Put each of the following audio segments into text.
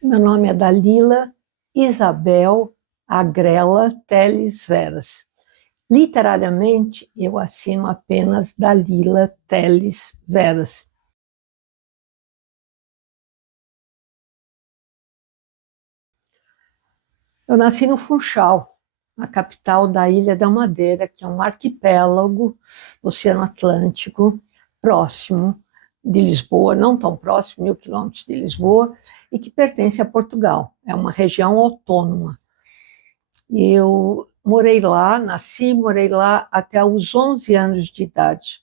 Meu nome é Dalila Isabel Agrela Teles Veras. Literariamente, eu assino apenas Dalila Teles Veras. Eu nasci no Funchal, na capital da Ilha da Madeira, que é um arquipélago do Oceano Atlântico, próximo de Lisboa, não tão próximo, 1.000 quilômetros de Lisboa, e que pertence a Portugal. É uma região autônoma. Eu morei lá, nasci e morei lá até os 11 anos de idade.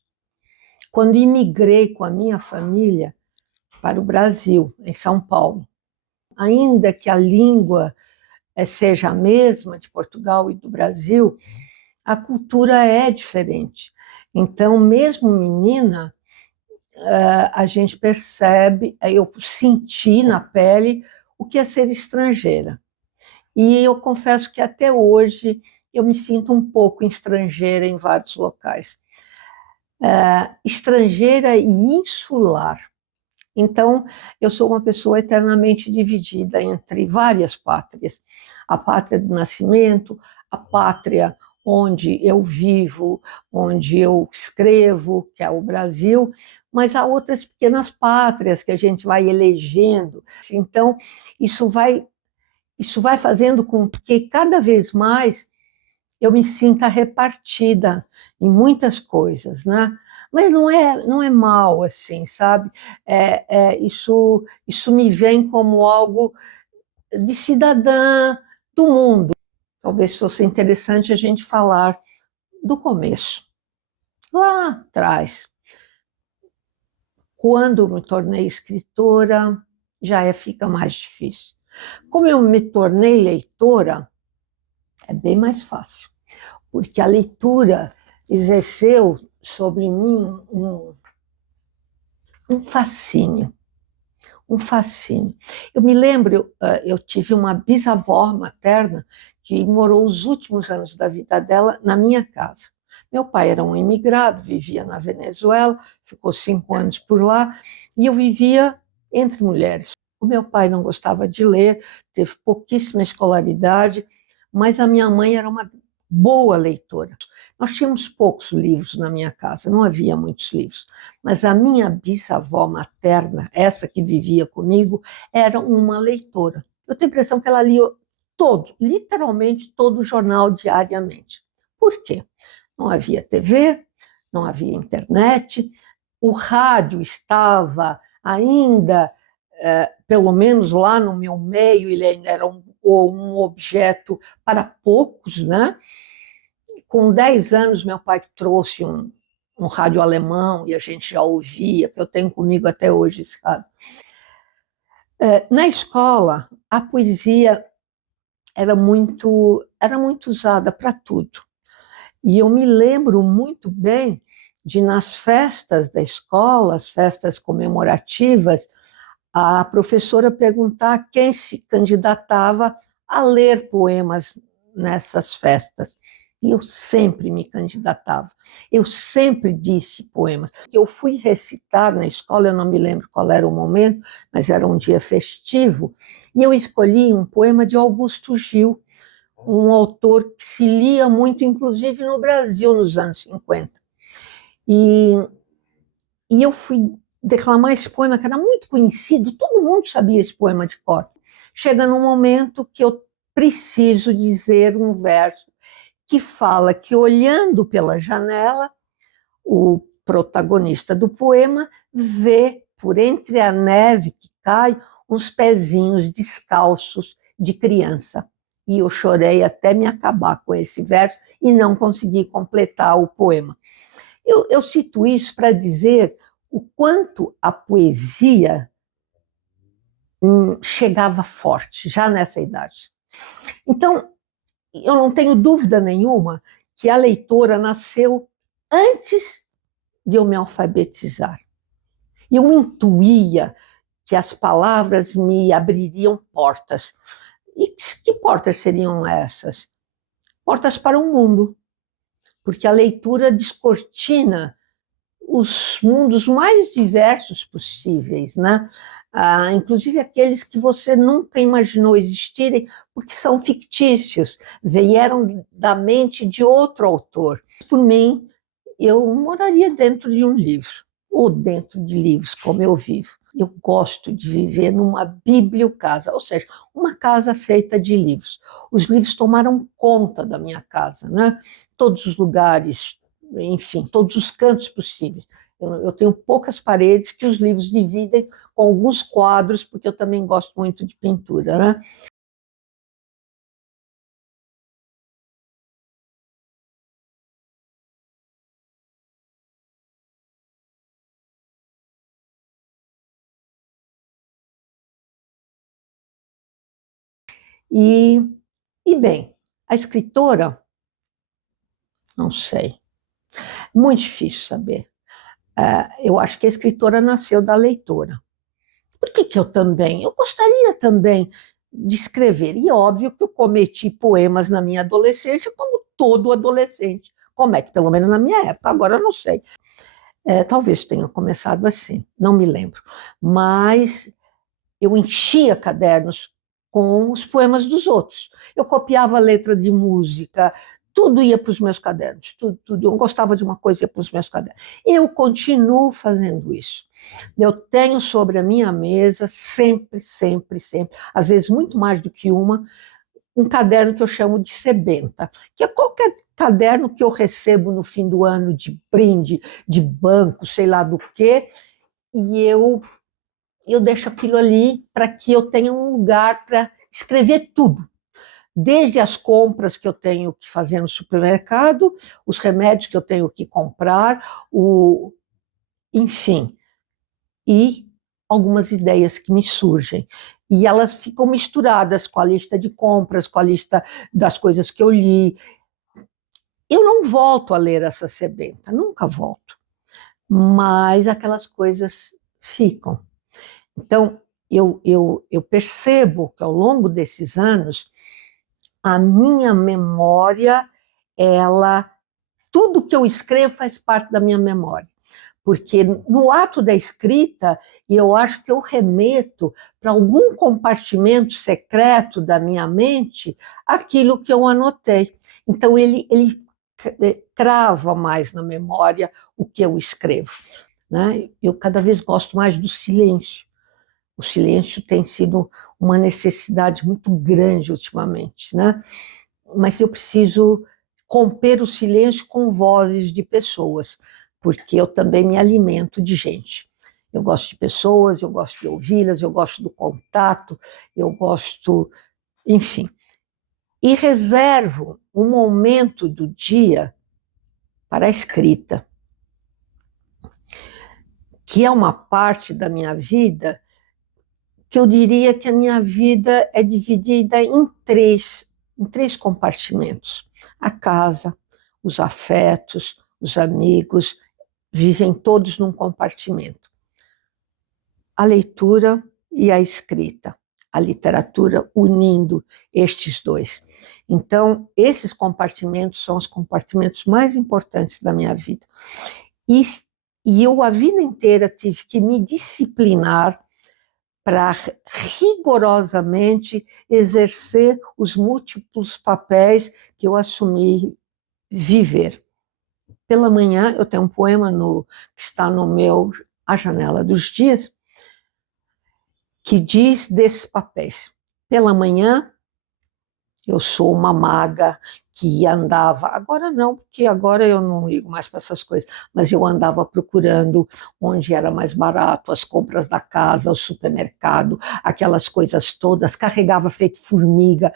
Quando imigrei com a minha família para o Brasil, em São Paulo. Ainda que a língua seja a mesma de Portugal e do Brasil, a cultura é diferente. Então, mesmo menina, a gente percebe, eu senti na pele o que é ser estrangeira. E eu confesso que até hoje eu me sinto um pouco estrangeira em vários locais. Estrangeira e insular. Então, eu sou uma pessoa eternamente dividida entre várias pátrias. A pátria do nascimento, a pátria onde eu vivo, onde eu escrevo, que é o Brasil, mas há outras pequenas pátrias que a gente vai elegendo. Então, isso vai fazendo com que cada vez mais eu me sinta repartida em muitas coisas, né? Mas não é mal assim, sabe? Isso me vem como algo de cidadã do mundo. Talvez fosse interessante a gente falar do começo. Lá atrás, quando me tornei escritora, fica mais difícil. Como eu me tornei leitora, é bem mais fácil, porque a leitura exerceu sobre mim um fascínio, um fascínio. Eu me lembro, eu tive uma bisavó materna que morou os últimos anos da vida dela na minha casa. Meu pai era um imigrado, vivia na Venezuela, ficou 5 anos por lá, e eu vivia entre mulheres. O meu pai não gostava de ler, teve pouquíssima escolaridade, mas a minha mãe era uma boa leitora. Nós tínhamos poucos livros na minha casa, não havia muitos livros, mas a minha bisavó materna, essa que vivia comigo, era uma leitora. Eu tenho a impressão que ela lia literalmente todo o jornal diariamente. Por quê? Não havia TV, não havia internet, o rádio estava ainda, pelo menos lá no meu meio, ele ainda era um objeto para poucos, né? Com 10 anos, meu pai trouxe um rádio alemão e a gente já ouvia, que eu tenho comigo até hoje esse rádio. Na escola, a poesia era muito usada para tudo. E eu me lembro muito bem de, nas festas da escola, as festas comemorativas, a professora perguntar quem se candidatava a ler poemas nessas festas. E eu sempre me candidatava. Eu sempre disse poemas. Eu fui recitar na escola, eu não me lembro qual era o momento, mas era um dia festivo, e eu escolhi um poema de Augusto Gil, um autor que se lia muito, inclusive no Brasil, nos anos 50. E eu fui declamar esse poema, que era muito conhecido, todo mundo sabia esse poema de cor. Chega num momento que eu preciso dizer um verso que fala que, olhando pela janela, o protagonista do poema vê, por entre a neve que cai, uns pezinhos descalços de criança. E eu chorei até me acabar com esse verso e não consegui completar o poema. Eu cito isso para dizer o quanto a poesia chegava forte, já nessa idade. Então, eu não tenho dúvida nenhuma que a leitora nasceu antes de eu me alfabetizar. Eu intuía que as palavras me abririam portas. E que portas seriam essas? Portas para o mundo, porque a leitura descortina os mundos mais diversos possíveis, né? inclusive aqueles que você nunca imaginou existirem, porque são fictícios, vieram da mente de outro autor. Por mim, eu moraria dentro de um livro, ou dentro de livros, como eu vivo. Eu gosto de viver numa bibliocasa, ou seja, uma casa feita de livros. Os livros tomaram conta da minha casa, né? Todos os lugares, enfim, todos os cantos possíveis. Eu tenho poucas paredes que os livros dividem com alguns quadros, porque eu também gosto muito de pintura, né? E, e bem, a escritora, não sei, muito difícil saber. Eu acho que a escritora nasceu da leitora. Por que que eu também? Eu gostaria também de escrever. E óbvio que eu cometi poemas na minha adolescência, como todo adolescente comete, pelo menos na minha época, agora eu não sei. Talvez tenha começado assim, não me lembro. Mas eu enchia cadernos com os poemas dos outros. Eu copiava a letra de música, tudo ia para os meus cadernos, tudo. Eu gostava de uma coisa, ia para os meus cadernos. Eu continuo fazendo isso. Eu tenho sobre a minha mesa, sempre, sempre, sempre, às vezes muito mais do que uma, um caderno que eu chamo de sebenta, que é qualquer caderno que eu recebo no fim do ano de brinde, de banco, sei lá do quê, e eu deixo aquilo ali para que eu tenha um lugar para escrever tudo, desde as compras que eu tenho que fazer no supermercado, os remédios que eu tenho que comprar, enfim, e algumas ideias que me surgem. E elas ficam misturadas com a lista de compras, com a lista das coisas que eu li. Eu não volto a ler essa sebenta, nunca volto, mas aquelas coisas ficam. Então, eu percebo que ao longo desses anos, a minha memória, ela, tudo que eu escrevo faz parte da minha memória. Porque no ato da escrita, eu acho que eu remeto para algum compartimento secreto da minha mente aquilo que eu anotei. Então, ele crava mais na memória o que eu escrevo. Né? Eu cada vez gosto mais do silêncio. O silêncio tem sido uma necessidade muito grande ultimamente, né? Mas eu preciso romper o silêncio com vozes de pessoas, porque eu também me alimento de gente. Eu gosto de pessoas, eu gosto de ouvi-las, eu gosto do contato, eu gosto, enfim. E reservo um momento do dia para a escrita, que é uma parte da minha vida que eu diria que a minha vida é dividida em três compartimentos. A casa, os afetos, os amigos, vivem todos num compartimento. A leitura e a escrita, a literatura unindo estes dois. Então, esses compartimentos são os compartimentos mais importantes da minha vida. E, e eu, a vida inteira, tive que me disciplinar para rigorosamente exercer os múltiplos papéis que eu assumi viver. Pela manhã, eu tenho um poema que está no meu A Janela dos Dias, que diz desses papéis. Pela manhã, eu sou uma maga que andava, agora não, porque agora eu não ligo mais para essas coisas, mas eu andava procurando onde era mais barato, as compras da casa, o supermercado, aquelas coisas todas, carregava feito formiga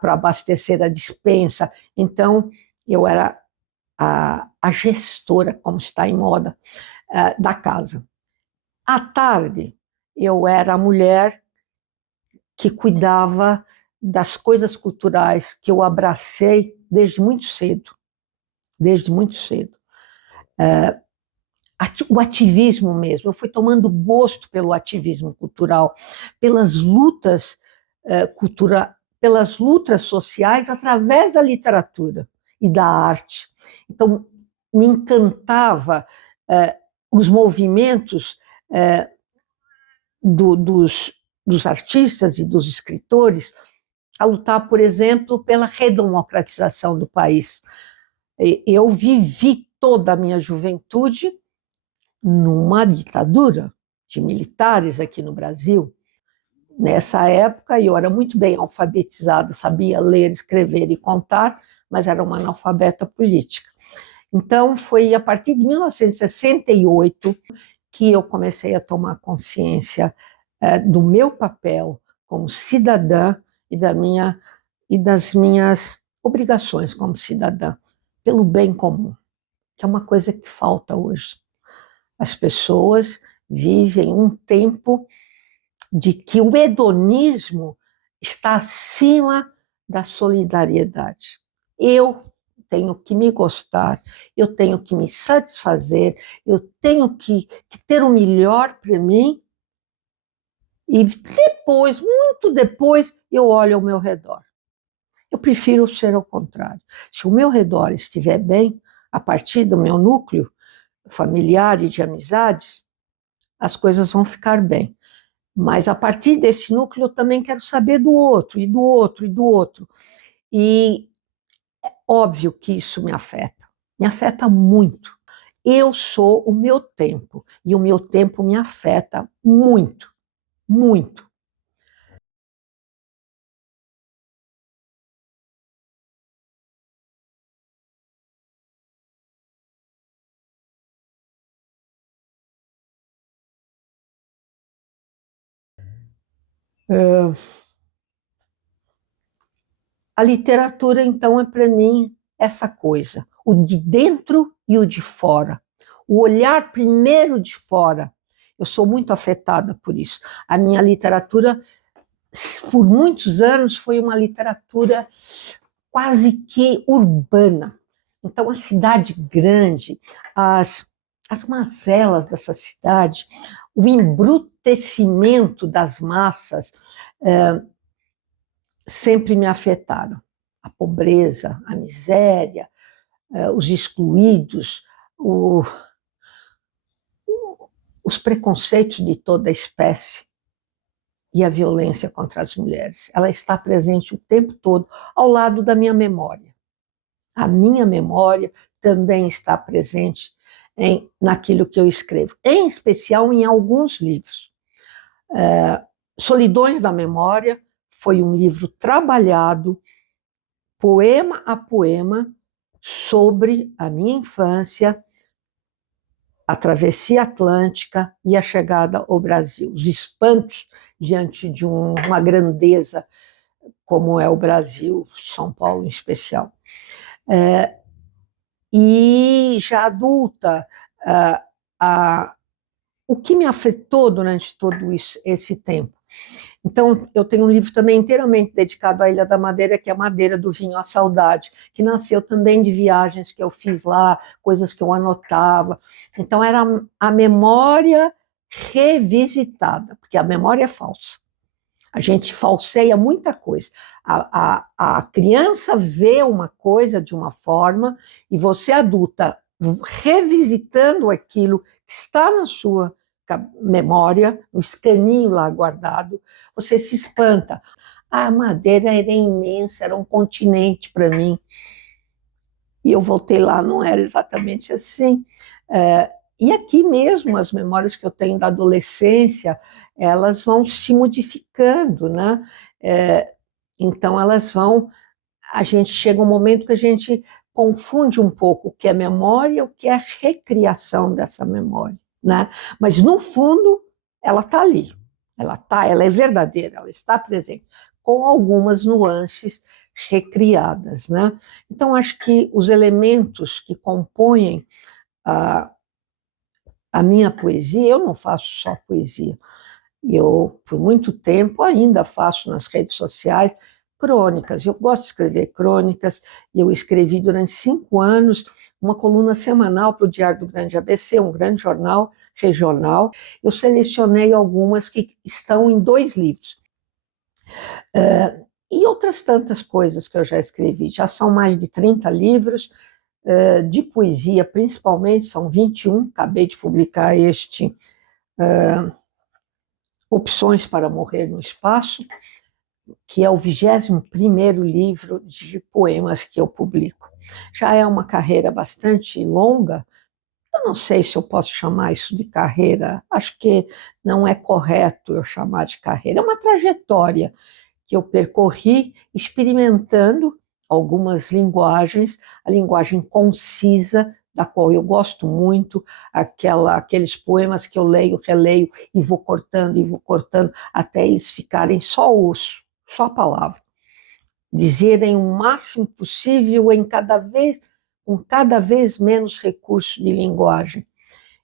para abastecer a despensa. Então, eu era a gestora, como está em moda, da casa. À tarde, eu era a mulher que cuidava das coisas culturais que eu abracei desde muito cedo, desde muito cedo. O ativismo mesmo, eu fui tomando gosto pelo ativismo cultural, pelas lutas pelas lutas sociais através da literatura e da arte. Então, me encantava os movimentos dos artistas e dos escritores a lutar, por exemplo, pela redemocratização do país. Eu vivi toda a minha juventude numa ditadura de militares aqui no Brasil. Nessa época, eu era muito bem alfabetizada, sabia ler, escrever e contar, mas era uma analfabeta política. Então, foi a partir de 1968 que eu comecei a tomar consciência do meu papel como cidadã e das minhas obrigações como cidadã, pelo bem comum, que é uma coisa que falta hoje. As pessoas vivem um tempo de que o hedonismo está acima da solidariedade. Eu tenho que me gostar, eu tenho que me satisfazer, eu tenho que ter o melhor para mim, e depois, muito depois, eu olho ao meu redor. Eu prefiro ser ao contrário. Se o meu redor estiver bem, a partir do meu núcleo familiar e de amizades, as coisas vão ficar bem. Mas a partir desse núcleo eu também quero saber do outro, e do outro, e do outro. E é óbvio que isso me afeta muito. Eu sou o meu tempo, e o meu tempo me afeta muito, muito. A literatura, então, é para mim essa coisa, o de dentro e o de fora. O olhar primeiro de fora. Eu sou muito afetada por isso. A minha literatura, por muitos anos, foi uma literatura quase que urbana. Então, a cidade grande, as mazelas dessa cidade, o embrutecimento das massas, sempre me afetaram. A pobreza, a miséria, os excluídos, os preconceitos de toda a espécie e a violência contra as mulheres. Ela está presente o tempo todo ao lado da minha memória. A minha memória também está presente naquilo que eu escrevo, em especial em alguns livros. Solidões da Memória foi um livro trabalhado, poema a poema, sobre a minha infância, a travessia atlântica e a chegada ao Brasil, os espantos diante de uma grandeza como é o Brasil, São Paulo em especial. E já adulta, o que me afetou durante todo esse tempo? Então, eu tenho um livro também inteiramente dedicado à Ilha da Madeira, que é a Madeira do Vinho à Saudade, que nasceu também de viagens que eu fiz lá, coisas que eu anotava. Então, era a memória revisitada, porque a memória é falsa. A gente falseia muita coisa. A criança vê uma coisa de uma forma e você, adulta, revisitando aquilo que está na sua memória, no escaninho lá guardado, você se espanta. A Madeira era imensa, era um continente para mim. E eu voltei lá, não era exatamente assim. E aqui mesmo, as memórias que eu tenho da adolescência, elas vão se modificando, né? Então, a gente chega um momento que a gente confunde um pouco o que é memória e o que é recriação dessa memória, né? Mas, no fundo, ela está ali, ela é verdadeira, ela está presente, com algumas nuances recriadas, né? Então, acho que os elementos que compõem a minha poesia, eu não faço só poesia, eu, por muito tempo, ainda faço nas redes sociais crônicas. Eu gosto de escrever crônicas, e eu escrevi durante 5 anos uma coluna semanal para o Diário do Grande ABC, um grande jornal regional. Eu selecionei algumas que estão em 2 livros. E outras tantas coisas que eu já escrevi. Já são mais de 30 livros, de poesia principalmente, são 21. Acabei de publicar este Opções para Morrer no Espaço, que é o 21º livro de poemas que eu publico. Já é uma carreira bastante longa. Eu não sei se eu posso chamar isso de carreira, acho que não é correto eu chamar de carreira, é uma trajetória que eu percorri experimentando algumas linguagens, a linguagem concisa, da qual eu gosto muito, aqueles poemas que eu leio, releio e vou cortando, até eles ficarem só osso, só palavra. Dizerem o máximo possível com cada vez menos recurso de linguagem.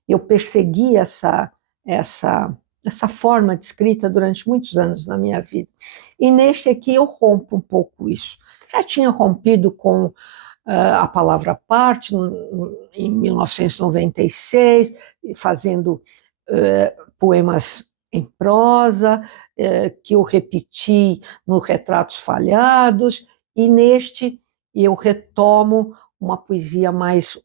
Eu persegui essa forma de escrita durante muitos anos na minha vida. E neste aqui eu rompo um pouco isso. Já tinha rompido com a palavra parte, em 1996, fazendo poemas em prosa, que eu repeti no Retratos Falhados, e neste eu retomo uma poesia mais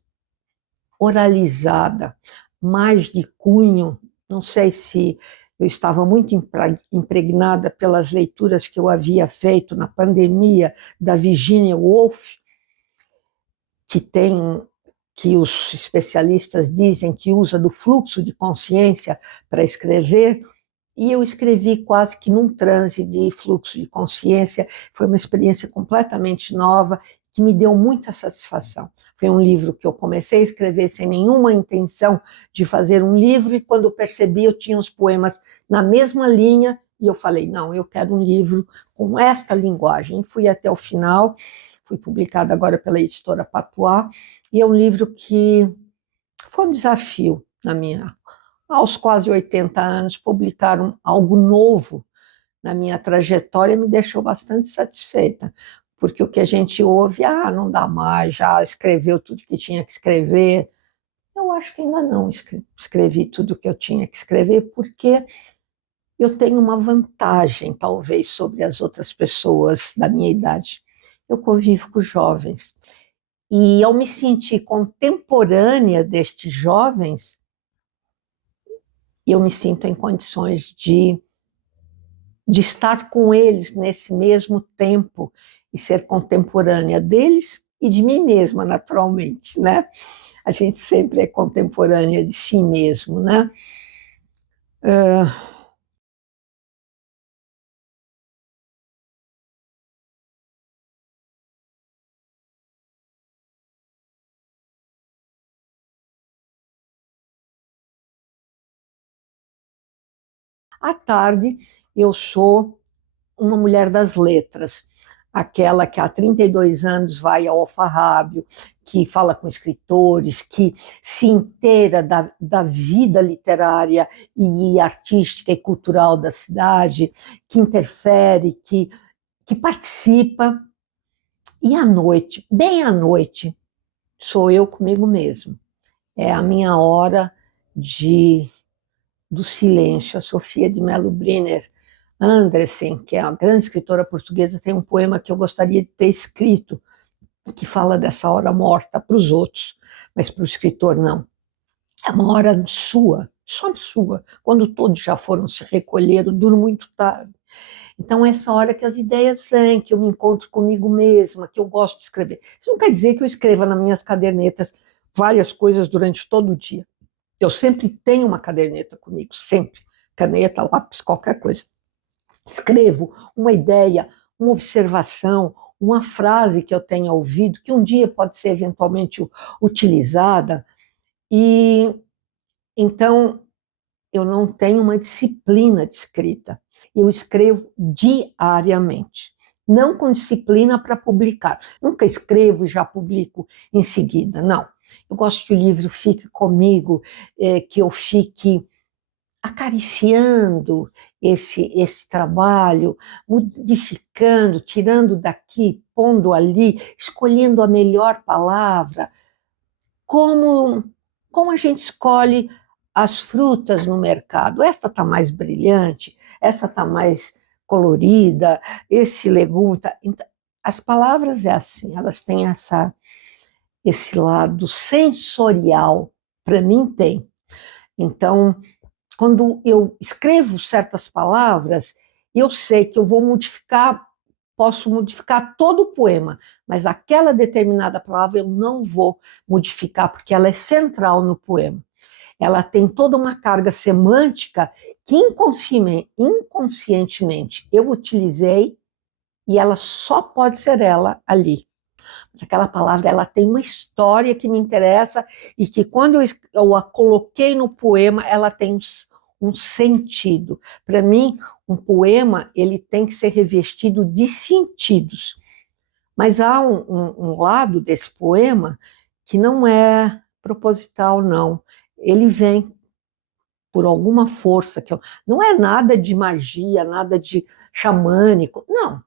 oralizada, mais de cunho. Não sei se eu estava muito impregnada pelas leituras que eu havia feito na pandemia da Virginia Woolf, que os especialistas dizem que usa do fluxo de consciência para escrever, e eu escrevi quase que num transe de fluxo de consciência. Foi uma experiência completamente nova, que me deu muita satisfação. Foi um livro que eu comecei a escrever sem nenhuma intenção de fazer um livro, e quando eu percebi, eu tinha os poemas na mesma linha, e eu falei, não, eu quero um livro com esta linguagem. E fui até o final, fui publicado agora pela editora Patois, e é um livro que foi um desafio aos quase 80 anos, publicar algo novo na minha trajetória me deixou bastante satisfeita, porque o que a gente ouve, não dá mais, já escreveu tudo que tinha que escrever. Eu acho que ainda não escrevi tudo que eu tinha que escrever, porque eu tenho uma vantagem, talvez, sobre as outras pessoas da minha idade. Eu convivo com jovens, e ao me sentir contemporânea destes jovens, eu me sinto em condições de estar com eles nesse mesmo tempo e ser contemporânea deles e de mim mesma, naturalmente, né? A gente sempre é contemporânea de si mesmo, né? À tarde, eu sou uma mulher das letras, aquela que há 32 anos vai ao Alfarrábio, que fala com escritores, que se inteira da vida literária e artística e cultural da cidade, que interfere, que participa. E à noite, bem à noite, sou eu comigo mesmo. É a minha hora do silêncio. A Sofia de Mello Briner Andressen, que é uma grande escritora portuguesa, tem um poema que eu gostaria de ter escrito, que fala dessa hora morta para os outros, mas para o escritor não. É uma hora sua, só sua. Quando todos já foram se recolher, eu durmo muito tarde. Então, essa hora que as ideias vêm, que eu me encontro comigo mesma, que eu gosto de escrever. Isso não quer dizer que eu escreva nas minhas cadernetas várias coisas durante todo o dia. Eu sempre tenho uma caderneta comigo, sempre. Caneta, lápis, qualquer coisa. Escrevo uma ideia, uma observação, uma frase que eu tenha ouvido, que um dia pode ser eventualmente utilizada. E então eu não tenho uma disciplina de escrita. Eu escrevo diariamente, não com disciplina para publicar. Nunca escrevo e já publico em seguida, não. Eu gosto que o livro fique comigo, que eu fique acariciando esse trabalho, modificando, tirando daqui, pondo ali, escolhendo a melhor palavra, como a gente escolhe as frutas no mercado. Esta está mais brilhante, essa está mais colorida, esse legume está... As palavras é assim, elas têm esse lado sensorial, para mim tem. Então, quando eu escrevo certas palavras, eu sei que eu vou modificar, posso modificar todo o poema, mas aquela determinada palavra eu não vou modificar, porque ela é central no poema. Ela tem toda uma carga semântica que inconscientemente eu utilizei e ela só pode ser ela ali. Aquela palavra, ela tem uma história que me interessa e que quando eu a coloquei no poema, ela tem um sentido. Para mim, um poema, ele tem que ser revestido de sentidos. Mas há um lado desse poema que não é proposital, não. Ele vem por alguma força, não é nada de magia, nada de xamânico, não.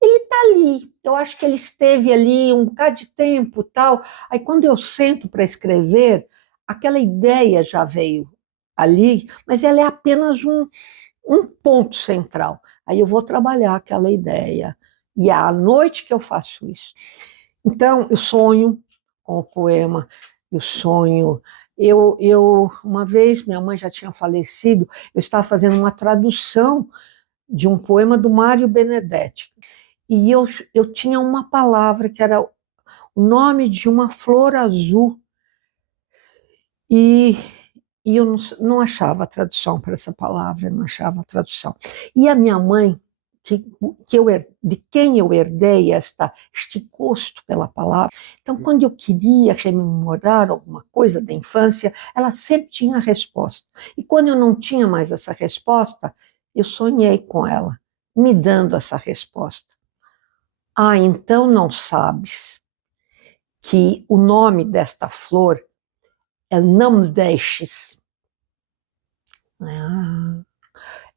Ele está ali, eu acho que ele esteve ali um bocado de tempo, tal. Aí quando eu sento para escrever, aquela ideia já veio ali, mas ela é apenas um ponto central. Aí eu vou trabalhar aquela ideia. E é à noite que eu faço isso. Então, eu sonho com o poema, eu sonho. Uma vez, minha mãe já tinha falecido, eu estava fazendo uma tradução de um poema do Mário Benedetti. E eu tinha uma palavra que era o nome de uma flor azul. E eu não achava a tradução para essa palavra, não achava a tradução. E a minha mãe, de quem eu herdei este gosto pela palavra, então, quando eu queria rememorar alguma coisa da infância, ela sempre tinha a resposta. E quando eu não tinha mais essa resposta, eu sonhei com ela, me dando essa resposta. Ah, então não sabes que o nome desta flor é Não Me Deixes. Ah,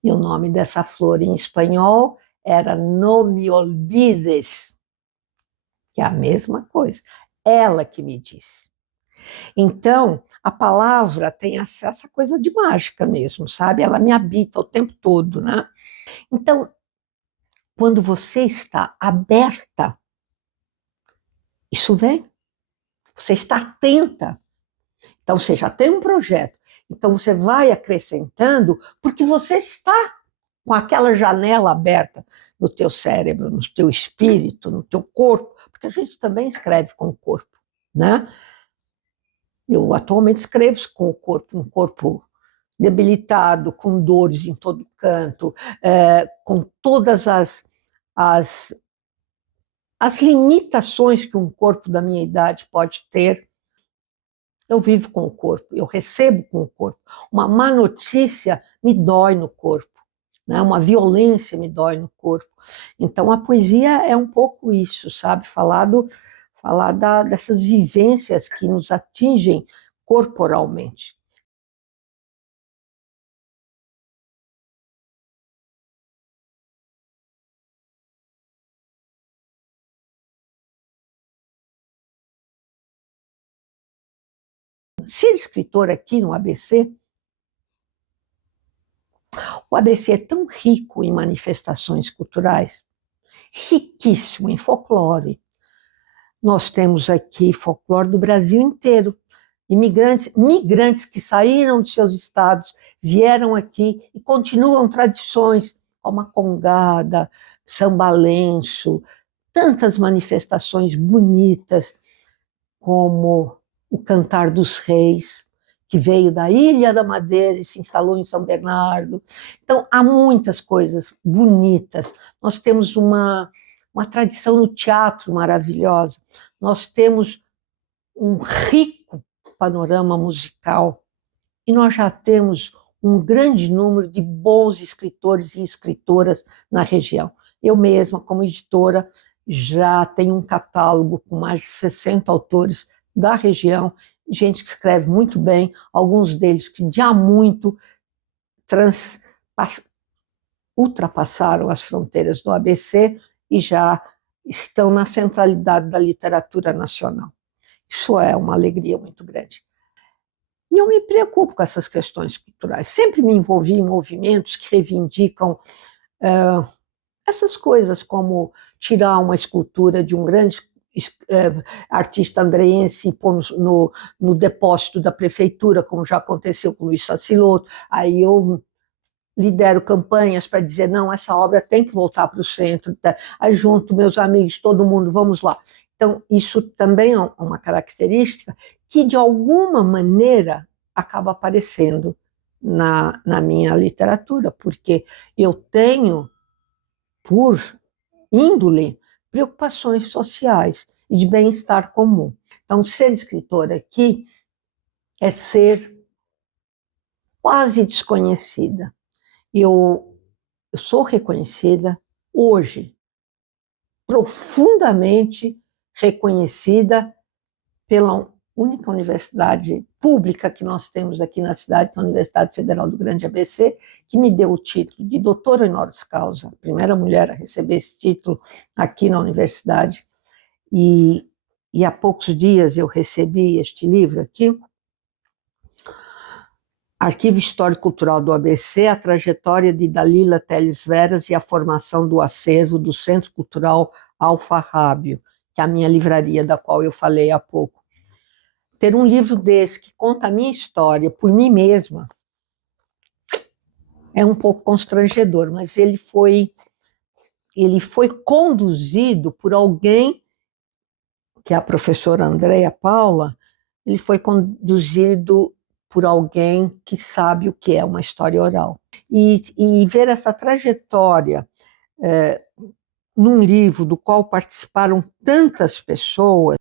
e o nome dessa flor em espanhol era No Me Olvides, que é a mesma coisa. Ela que me disse. Então, a palavra tem essa coisa de mágica mesmo, sabe? Ela me habita o tempo todo, né? Então, quando você está aberta, isso vem. Você está atenta. Então, você já tem um projeto. Então, você vai acrescentando, porque você está com aquela janela aberta no teu cérebro, no teu espírito, no teu corpo, porque a gente também escreve com o corpo, né? Eu atualmente escrevo com o corpo, um corpo debilitado, com dores em todo canto, com todas as limitações que um corpo da minha idade pode ter. Eu vivo com o corpo, eu recebo com o corpo. Uma má notícia me dói no corpo, né? Uma violência me dói no corpo. Então, a poesia é um pouco isso, sabe? Falar dessas vivências que nos atingem corporalmente. Ser escritor aqui no ABC, o ABC é tão rico em manifestações culturais, riquíssimo em folclore. Nós temos aqui folclore do Brasil inteiro. Migrantes que saíram de seus estados, vieram aqui e continuam tradições como a congada, sambalenço, tantas manifestações bonitas como o Cantar dos Reis, que veio da Ilha da Madeira e se instalou em São Bernardo. Então, há muitas coisas bonitas. Nós temos uma tradição no teatro maravilhosa. Nós temos um rico panorama musical e nós já temos um grande número de bons escritores e escritoras na região. Eu mesma, como editora, já tenho um catálogo com mais de 60 autores da região, gente que escreve muito bem, alguns deles que já muito ultrapassaram as fronteiras do ABC e já estão na centralidade da literatura nacional. Isso é uma alegria muito grande. E eu me preocupo com essas questões culturais. Sempre me envolvi em movimentos que reivindicam essas coisas, como tirar uma escultura de um grande artista andreense e pôr no depósito da prefeitura, como já aconteceu com o Luiz Saciloto. Aí eu lidero campanhas para dizer, não, essa obra tem que voltar para o centro. Aí junto meus amigos, todo mundo, vamos lá. Então, isso também é uma característica que, de alguma maneira, acaba aparecendo na minha literatura, porque eu tenho, por índole, preocupações sociais e de bem-estar comum. Então, ser escritora aqui é ser quase desconhecida. Eu sou reconhecida hoje, profundamente reconhecida pela única universidade pública que nós temos aqui na cidade, que é a Universidade Federal do Grande ABC, que me deu o título de doutora honoris causa, a primeira mulher a receber esse título aqui na universidade. E há poucos dias eu recebi este livro aqui, Arquivo Histórico-Cultural do ABC, a trajetória de Dalila Teles Veras e a formação do acervo do Centro Cultural Alfarrábio, que é a minha livraria, da qual eu falei há pouco. Ter um livro desse que conta a minha história por mim mesma é um pouco constrangedor, mas ele foi conduzido por alguém, que é a professora Andréa Paula, ele foi conduzido por alguém que sabe o que é uma história oral. E ver essa trajetória num livro do qual participaram tantas pessoas,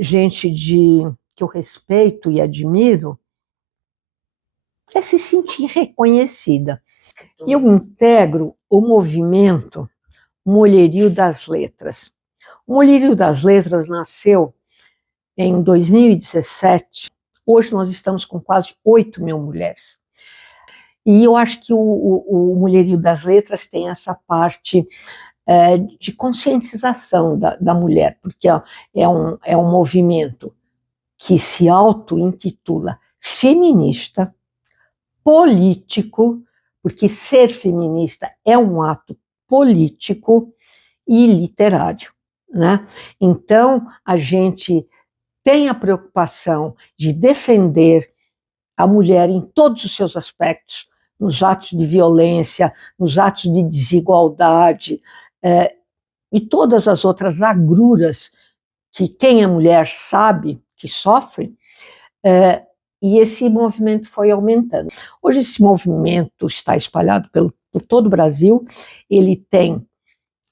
gente que eu respeito e admiro, é se sentir reconhecida. Eu integro o movimento Mulherio das Letras. O Mulherio das Letras nasceu em 2017. Hoje nós estamos com quase 8 mil mulheres. E eu acho que o Mulherio das Letras tem essa parte de conscientização da mulher, porque é um movimento que se auto-intitula feminista, político, porque ser feminista é um ato político e literário, né? Então, a gente tem a preocupação de defender a mulher em todos os seus aspectos, nos atos de violência, nos atos de desigualdade, e todas as outras agruras que quem é mulher sabe que sofre, e esse movimento foi aumentando. Hoje esse movimento está espalhado por todo o Brasil, ele tem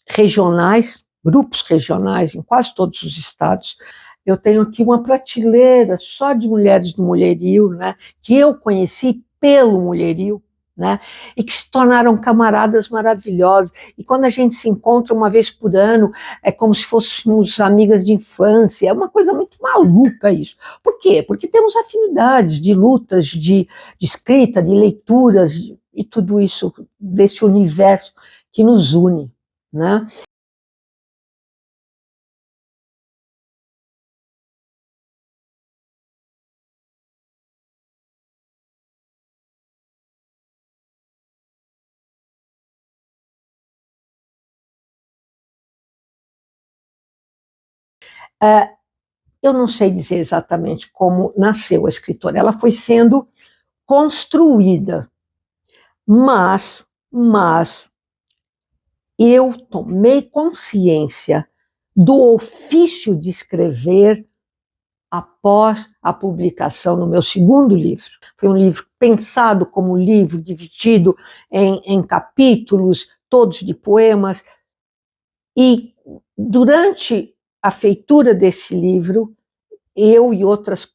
regionais, grupos regionais em quase todos os estados. Eu tenho aqui uma prateleira só de mulheres do Mulherio, né, que eu conheci pelo Mulherio, né, e que se tornaram camaradas maravilhosas. E quando a gente se encontra uma vez por ano, é como se fôssemos amigas de infância. É uma coisa muito maluca isso. Por quê? Porque temos afinidades de lutas, de escrita, de leituras, e tudo isso desse universo que nos une, né? Eu não sei dizer exatamente como nasceu a escritora, ela foi sendo construída, mas eu tomei consciência do ofício de escrever após a publicação no meu segundo livro. Foi um livro pensado como livro, dividido em capítulos, todos de poemas, e durante a feitura desse livro, eu e outros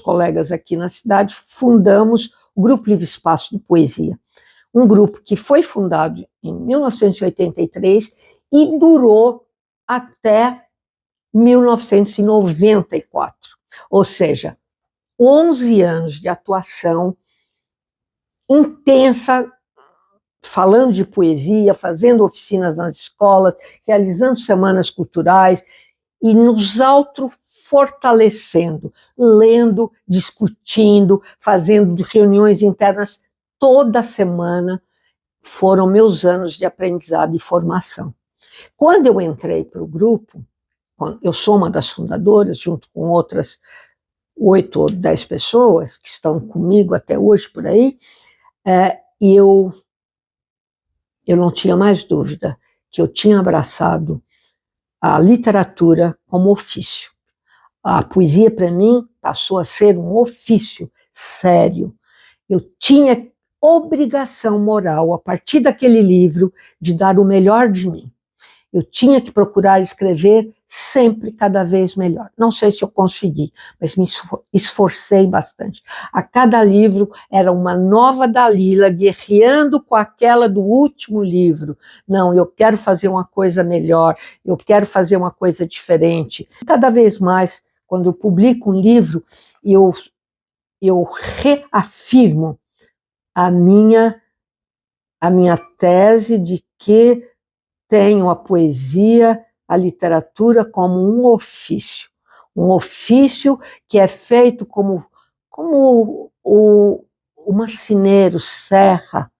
colegas aqui na cidade fundamos o Grupo Livre Espaço de Poesia, um grupo que foi fundado em 1983 e durou até 1994, ou seja, 11 anos de atuação intensa, falando de poesia, fazendo oficinas nas escolas, realizando semanas culturais e nos fortalecendo, lendo, discutindo, fazendo reuniões internas toda semana. Foram meus anos de aprendizado e formação. Quando eu entrei para o grupo, eu sou uma das fundadoras, junto com outras 8 ou 10 pessoas que estão comigo até hoje por aí, e eu não tinha mais dúvida que eu tinha abraçado a literatura como ofício. A poesia, para mim, passou a ser um ofício sério. Eu tinha obrigação moral, a partir daquele livro, de dar o melhor de mim. Eu tinha que procurar escrever sempre cada vez melhor. Não sei se eu consegui, mas me esforcei bastante. A cada livro era uma nova Dalila, guerreando com aquela do último livro. Não, eu quero fazer uma coisa melhor, eu quero fazer uma coisa diferente. Cada vez mais, quando eu publico um livro, eu reafirmo a minha tese de que tenho a poesia, a literatura como um ofício que é feito como o marceneiro serra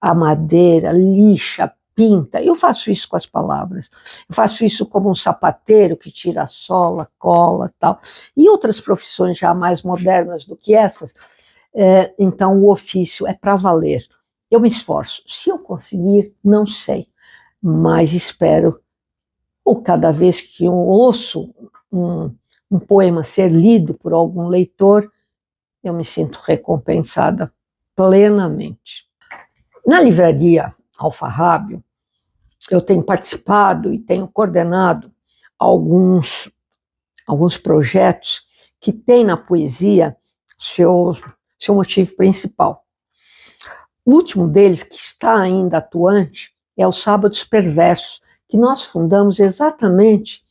a madeira, lixa, pinta. Eu faço isso com as palavras. Eu faço isso como um sapateiro que tira a sola, cola, tal. E outras profissões já mais modernas do que essas. Então, o ofício é para valer. Eu me esforço. Se eu conseguir, não sei, mas espero, ou cada vez que eu ouço um poema ser lido por algum leitor, eu me sinto recompensada plenamente. Na livraria Alfarrábio, eu tenho participado e tenho coordenado alguns projetos que têm na poesia seu motivo principal. O último deles, que está ainda atuante, é o Sábados Perversos, que nós fundamos exatamente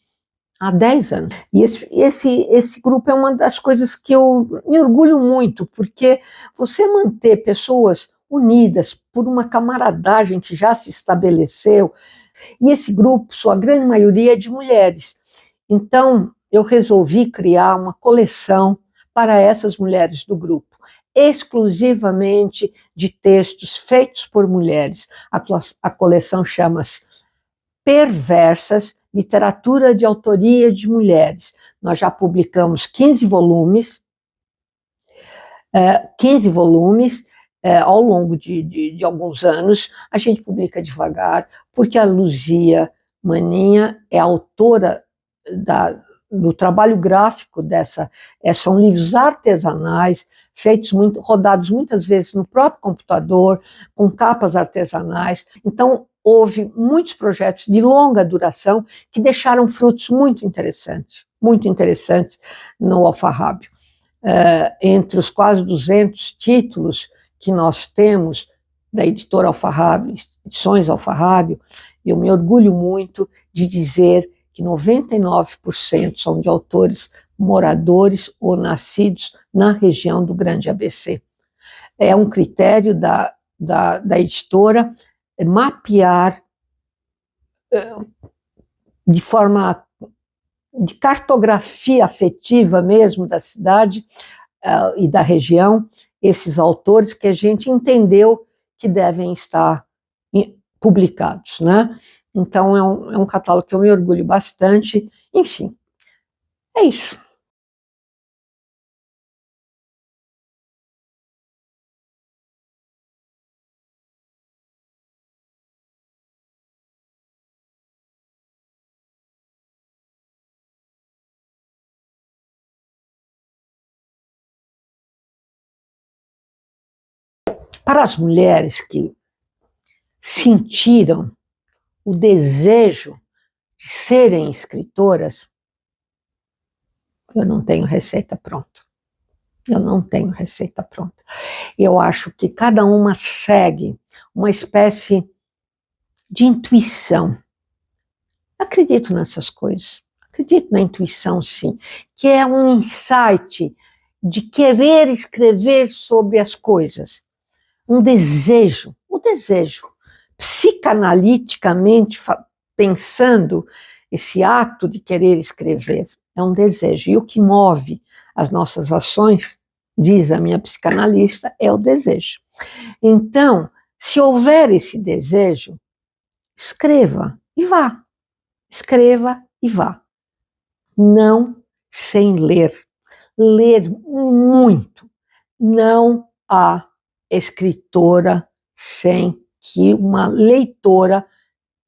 há 10 anos. E esse grupo é uma das coisas que eu me orgulho muito, porque você manter pessoas unidas por uma camaradagem que já se estabeleceu, e esse grupo, sua grande maioria, é de mulheres. Então, eu resolvi criar uma coleção para essas mulheres do grupo, exclusivamente de textos feitos por mulheres. A coleção chama-se Perversas, Literatura de Autoria de Mulheres. Nós já publicamos 15 volumes, ao longo de alguns anos. A gente publica devagar, porque a Luzia Maninha é autora do trabalho gráfico dessa. São livros artesanais, feitos rodados muitas vezes no próprio computador, com capas artesanais. Então, houve muitos projetos de longa duração que deixaram frutos muito interessantes no Alfarrábio. Entre os quase 200 títulos que nós temos da editora Alfarrábio, Edições Alfarrábio, eu me orgulho muito de dizer que 99% são de autores moradores ou nascidos na região do Grande ABC. É um critério da editora mapear de forma de cartografia afetiva mesmo da cidade e da região, esses autores que a gente entendeu que devem estar publicados, né? Então, é um catálogo que eu me orgulho bastante. Enfim, é isso. Para as mulheres que sentiram o desejo de serem escritoras, eu não tenho receita pronta. Eu acho que cada uma segue uma espécie de intuição. Acredito nessas coisas. Acredito na intuição, sim, que é um insight de querer escrever sobre as coisas. Um desejo, psicanaliticamente pensando, esse ato de querer escrever é um desejo. E o que move as nossas ações, diz a minha psicanalista, é o desejo. Então, se houver esse desejo, escreva e vá. Escreva e vá. não sem ler. Ler muito. Não há escritora sem que uma leitora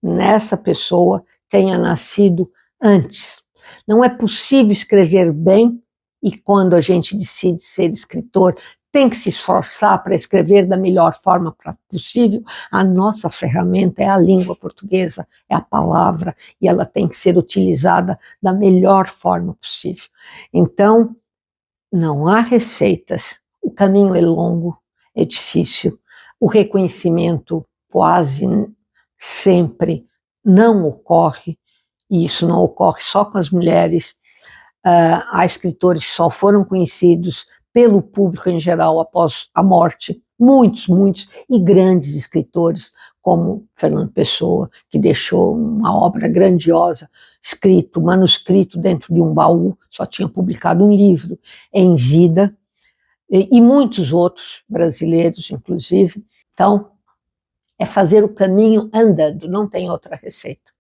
nessa pessoa tenha nascido antes. Não é possível escrever bem e quando a gente decide ser escritor, tem que se esforçar para escrever da melhor forma possível. A nossa ferramenta é a língua portuguesa, é a palavra, e ela tem que ser utilizada da melhor forma possível. Então, não há receitas, o caminho é longo, é difícil, o reconhecimento quase sempre não ocorre, e isso não ocorre só com as mulheres. Há escritores que só foram conhecidos pelo público em geral após a morte, muitos, e grandes escritores, como Fernando Pessoa, que deixou uma obra grandiosa, escrito, manuscrito dentro de um baú, só tinha publicado um livro em vida, e muitos outros, brasileiros inclusive. Então, é fazer o caminho andando, não tem outra receita.